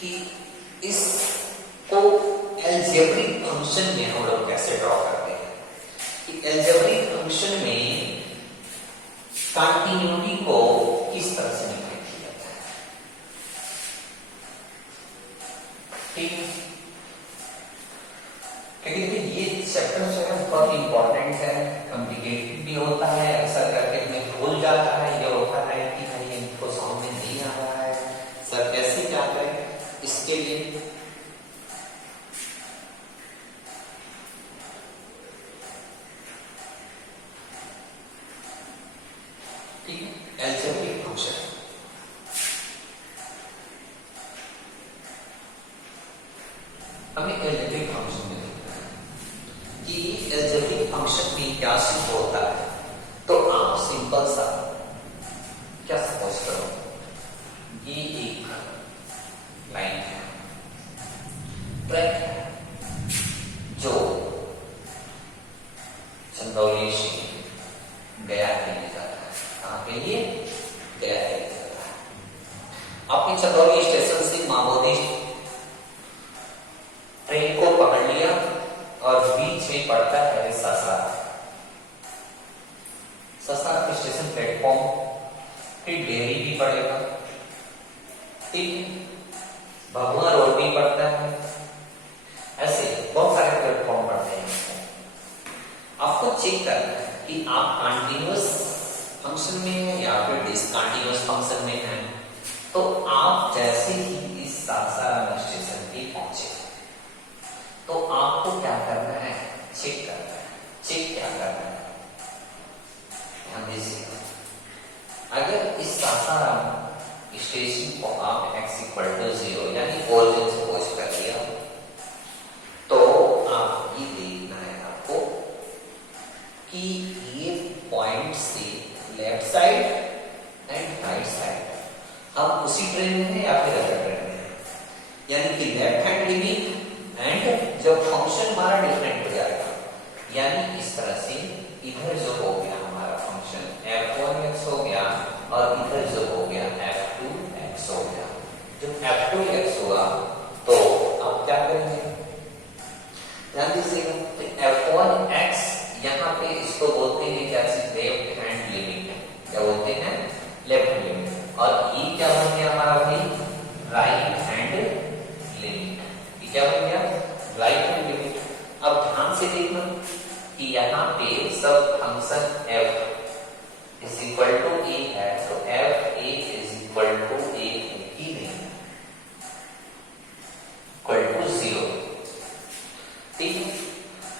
कि इसको algebraic function में हम लोग कैसे ड्रॉ करते हैं कि एल्जेब्रिक फंक्शन में कंटिन्यूटी को किस तरह से निकाला जाता है। ठीक है, क्योंकि देखिए ये चैप्टर जो है बहुत इंपॉर्टेंट है, कॉम्प्लिकेटेड भी होता है, अक्सर करके हमें भूल जाता है, ये होता है कि भाई इनको समझ में नहीं आ रहा है, सर कैसे क्या करें। इसके लिए ठीक है, एल्जेब्रिक फंक्शन हमें एल्जेब्रिक फंक्शन में देखना है कि एल्जेब्रिक फंक्शन में क्या सिद्ध होता है। तो आप सिंपल सा क्या सपोज करो, ये एक लाइन है, ट्रैक है जो चंदौली से गया के लिए जाता है। कहाँ के लिए? गया के लिए जाता है। आपने चंदौली स्टेशन से मामोदी ट्रेन को पकड़ लिया और बीच में पड़ता है ससार। ससार के स्टेशन प्लेटफॉर्म, फिर डेरी भी पड़ेगा, ठीक, भगवा रोड भी पड़ता है, ऐसे बहुत सारे प्लेटफॉर्म पड़ते हैं। आपको चेक करना है कि आप कंटिन्यूअस फंक्शन में है या फिर डिसकंटिन्यूअस फंक्शन में है। तो आप जैसे ही इस सासाराम स्टेशन पे पहुंचे तो आपको क्या करना है, चेक करना है। चेक क्या करना है, ध्यान दीजिएगा। अगर इस सासाराम स्टेशन को आप x=0 यानी ओरिजिन से खोज कर लिया तो आप ये देखना है आपको कि ये पॉइंट से left side and right side हम उसी ट्रेन में हैं या फिर अदर ट्रेन में हैं, यानी कि लेफ्ट हैंड लिमिट एंड जब फंक्शन हमारा डिफरेंट हो जाएगा, यानी इस तरह से इधर जो हो गया हमारा फंक्शन f1x हो गया और इधर जो हो गया f2x हो गया। जब f2x हुआ तो अब क्या करेंगे, ध्यान दीजिएगा। तो f1x यहाँ पे इसको बोलते हैं क्या, लेफ्ट हैंड लिमिट है, क्या बोलते हैं, लेफ्ट हैंड लिमिट। और ये क्या बन गया हमारा भाई, राइट हैंड लिमिट। ये क्या बन गया, राइट हैंड लिमिट। अब ध्यान से देखना कि यहाँ पे सब फंक्शन f = a है, तो f a = a ही नहीं, =0, ठीक है,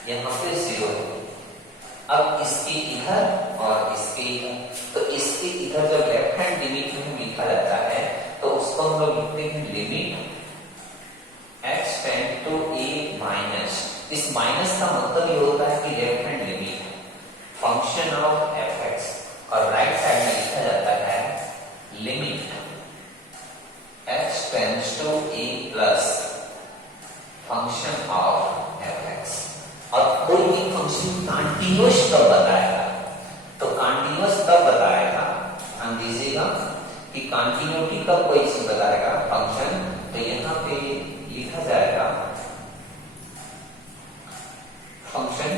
यहाँ पे 0 है। अब इसके इधर और इसके इधर, तो इसके इधर जब लेफ्ट हैंड लिमिट में लिखा जाता है तो उसको हम लोग लिखते हैं limit x tend to a minus. इस माइनस का मतलब ये होता है कि left hand limit function of fx, और राइट साइड में लिखा जाता है limit x tends to a plus function of fx। और कोई भी फंक्शन कंटिन्यूअस कब बताएगा, तो कंटिन्यूअस तब बताएगा, ध्यान दीजिएगा कि कंटिन्यूटी का कोई चीज बताएगा फंक्शन, तो यहाँ पे लिखा जाएगा function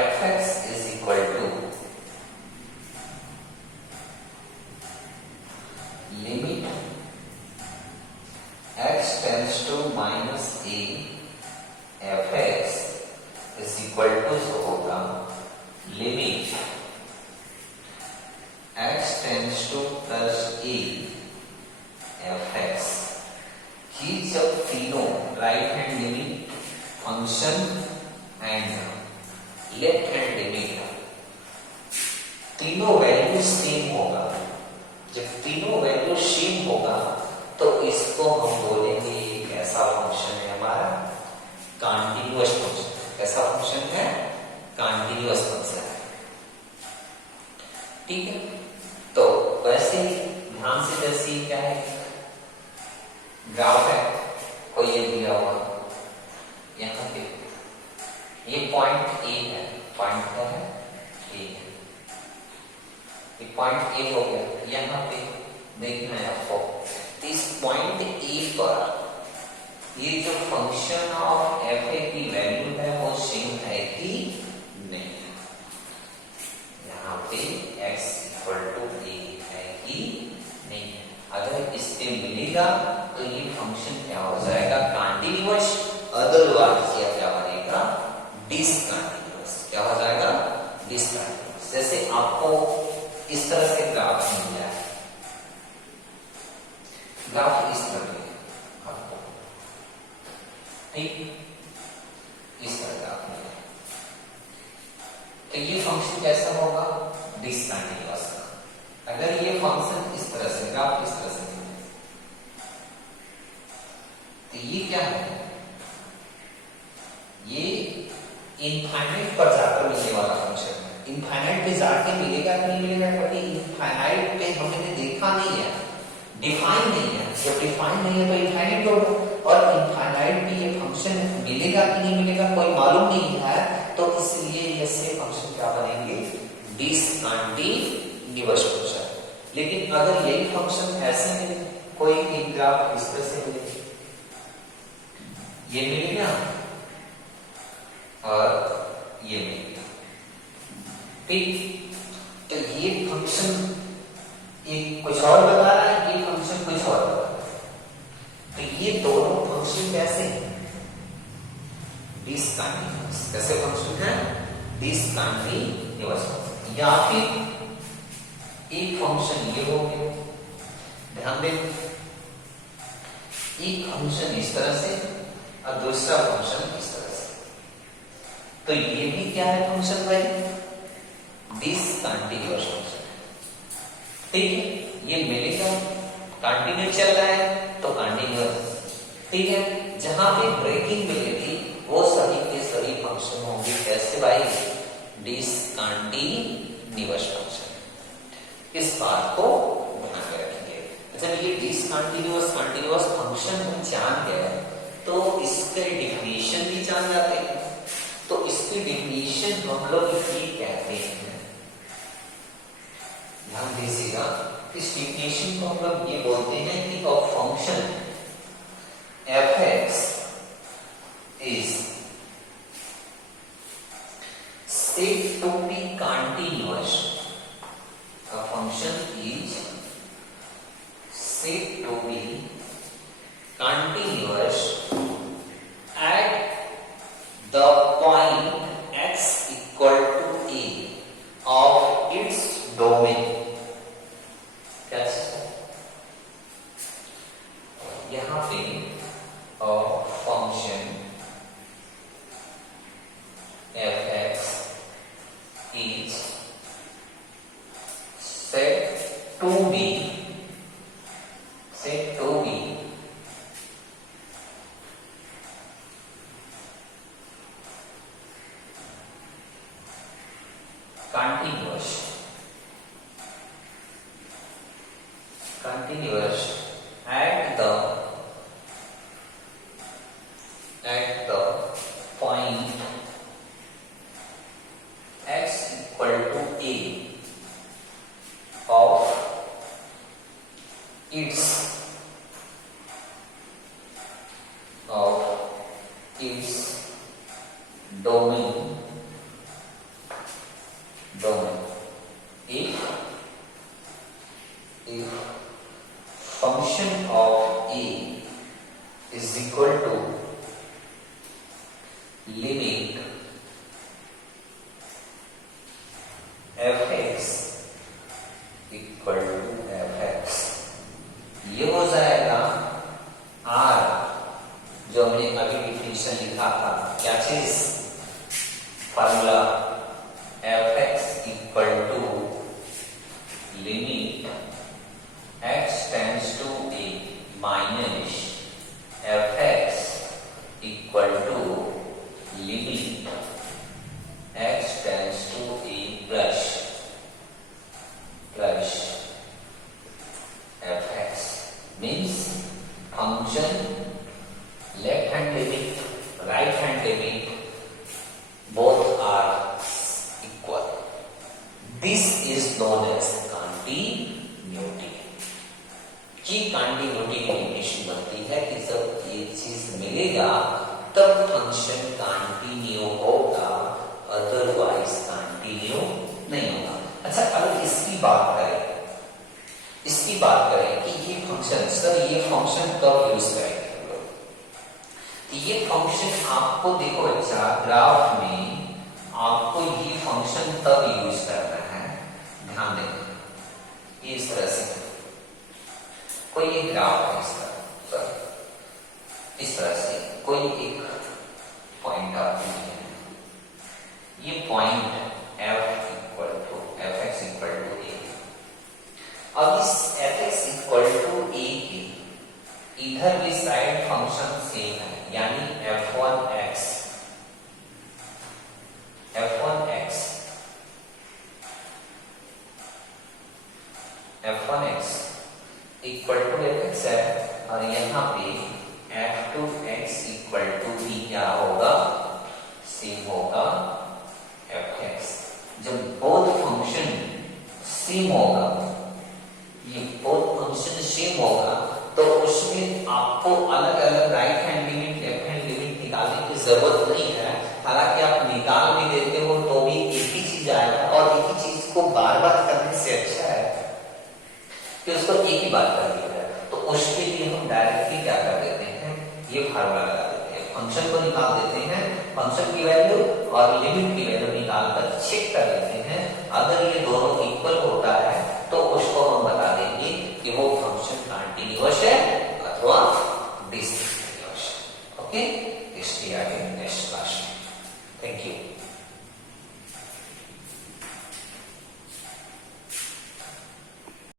fx = limit x tends to -a fx जो होगा limit x tends to +a fx। ये जब तीनों right hand limit, function and left hand limit तीनों वैल्यू सेम होगा, जब तीनों वैल्यू सेम होगा तो इसको हम बोलेंगे एक ऐसा फंक्शन है हमारा कंटिन्यूअस फंक्शन। कैसा फंक्शन है, कंटिन्यूअस फंक्शन है, ठीक है। तो वैसे ही ध्यान से जैसे क्या है, ग्राफ है, कोई ये दिया हुआ यहाँ पे, ये पॉइंट ए है, पॉइंट क्या है, ए है, ये पॉइंट ए हो गया। यहाँ पे देखना है आपको इस पॉइंट ए पर ये जो फंक्शन ऑफ एफ ए की वैल्यू है वो सेम है कि नहीं, यहाँ पे x इक्वल टू ए है कि नहीं। अगर इससे मिलेगा तो ये फंक्शन क्या हो जाएगा, कंटीन्यूअस, अदरवाइज ये क्या बनेगा, डिसकंटीन्यूअस। क्या हो जाएगा, डिसकंटीन्यूअस। जैसे आपको इस तरह से ग्राफ मिल जाए, ग्राफ इस तरह का आपको, ठीक, इस तरह का आपको, तो ये फंक्शन कैसा होगा, डिसकंटीन्यूअस। अगर ये फंक्शन इस तरह से, ग्राफ इस तरह से, तो ये क्या है, ये इनफाइनाइट पर जाकर मिलने वाला फंक्शन है। इनफाइनाइट पे जाके मिलेगा कि नहीं मिलेगा, क्योंकि इनफाइनाइट पे हमने देखा नहीं है, डिफाइन नहीं है। जब डिफाइन नहीं है तो इनफाइनाइट होगा, और इनफाइनाइट पे ये फंक्शन मिलेगा कि नहीं मिलेगा कोई मालूम नहीं है, तो इसलिए ऐसे फंक्शन क्या बनेंगे, डिसकंटीन्यूअस फंक्शन। लेकिन अगर यही फंक्शन ऐसे मिले, कोई एक ग्राफ इस तरह से मिले, ये मिलेगा और ये मिलेगा, ठीक। तो ये फंक्शन एक कुछ और बता रहा है, ये फंक्शन कुछ और बता रहा है, तो ये दोनों फंक्शन कैसे हैं, डिसकंटीन्यूअस। कैसे फंक्शन है, डिसकंटीन्यूअस। या फिर एक फंक्शन ये हो गया, ध्यान दें, एक फंक्शन इस तरह से और दूसरा फंक्शन इस तरह से, तो ये भी क्या है फंक्शन भाई, डिसकंटीन्यूअस फंक्शन, ठीक है। ये मिलेगा, कंटिन्यू चल रहा है तो कंटिन्यूअस, ठीक है। जहां पे ब्रेकिंग मिलेगी वो सभी के सभी फंक्शन होंगे कैसे भाई, डिसकंटीन्यूअस फंक्शन। इस बात को ध्यान में रखिए। जब ये डिसकंटीन्यूअस कंटीन्यूअस फंक्शन हम जान गए तो इसके डिफिनेशन भी जान जाते हैं। तो इसकी डिफिनेशन हम लोग ये कहते हैं, ध्यान दीजिएगा, इस डिफिनेशन को हम लोग ये बोलते हैं कि a function f(x) is said to be continuous. A function is said to be continuous at the point x equal to a of its domain. कैसे, यहां पे function f(x) is said to be continuous at the point x equal to a of its domain. If function of a is equal to limit f(x) equal to f(x), ये हो जाएगा r, जो हमने अभी definition लिखा था, क्या चीज, formula f(x) equal to limit x tends to a minus f(x) equal to limit x tends to a plus f(x), means function left hand limit, right hand limit, both are equal. This is known as continuity. कि continuity की condition बनती है कि जब ये चीज मिलेगा तब फंक्शन कंटिन्यू होगा, अदरवाइज कंटिन्यू नहीं होगा। अच्छा, अगर इसकी बात करें कि ये फंक्शन, सर ये फंक्शन कब यूज करेंगे हम लोग, तो ये फंक्शन आपको देखो बच्चा ग्राफ में आपको ये फंक्शन तब यूज करना है, ध्यान देना। ये इस तरह से कोई एक ग्राफ है इसका, इस तरह से कोई एक पॉइंट आप लीजिए, ये point fx equal to a। अब इस fx इक्वल टू a के इधर भी साइड फंक्शन सेम है, यानी f1x इक्वल टू fx है, और यहाँ पे f2x इक्वल टू भी क्या होगा, सेम होगा fx। जब बोथ फंक्शन सेम होगा, ये बोथ फंक्शन सेम होगा, तो उसमें आपको अलग अलग right hand limit left hand limit निकालने की जरूरत नहीं है। हालांकि आप निकाल भी देते हो तो भी एक ही चीज आएगा, और एक ही चीज को बार बार करने से अच्छा है कि उसको एक ही बार कर दिया जाए। तो उसके लिए हम डायरेक्टली क्या कर देते हैं, ये फार्मूला लगा देते हैं, फंक्शन को निकाल देते हैं, फंक्शन की वैल्यू और लिमिट की वैल्यू निकाल कर चेक कर लेते हैं। अगर ये दोनों इक्वल होता है